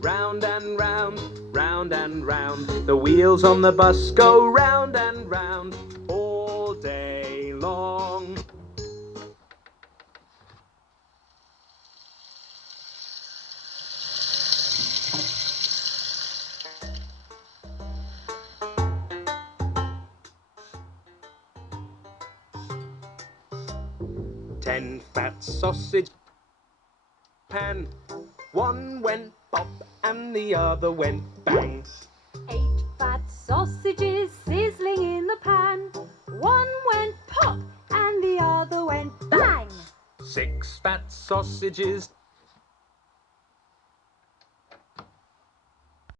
Round and round, round and round, the wheels on the bus go round and round all day long. Ten fat sausage pan, one went pop and the other went bang. 8 fat sausages sizzling in the pan, one went pop and the other went bang. 6 fat sausages